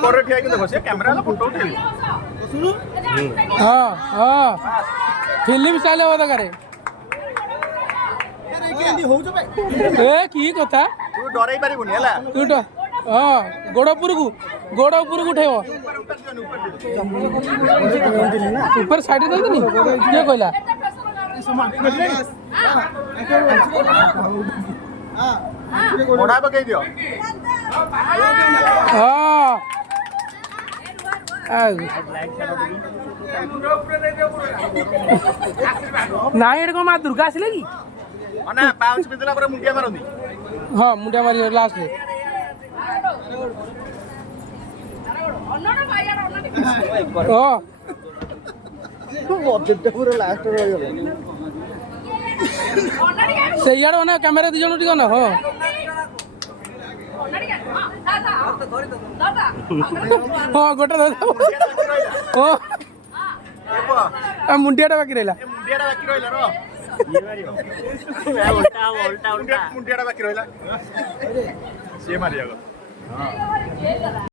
कोरे ठिया के देखो से कैमरा ला फोटो उठेली हां हां फिल्म स्टाइल होता करे ए की कथा तू डराई पारिबुनी हला तू तो हां गोड़ ऊपर को उठेबो ऊपर साइड दे देनी के कहला मोड़ा पकई दियो हां नाई एट माँ दुर्गा आसिले कि अना पाउच बिदला पर मुंडिया मारंदी हाँ मुंडिया मारी लास्ट ले से इयाड़ ना कैमेरा दी जण टिक ना हाँ हाँ गोटे मुंडिया बाकी रहा मुंडिया बाकी रहिला रो उल्टा मुंडिया बाकी रहिला से मारिया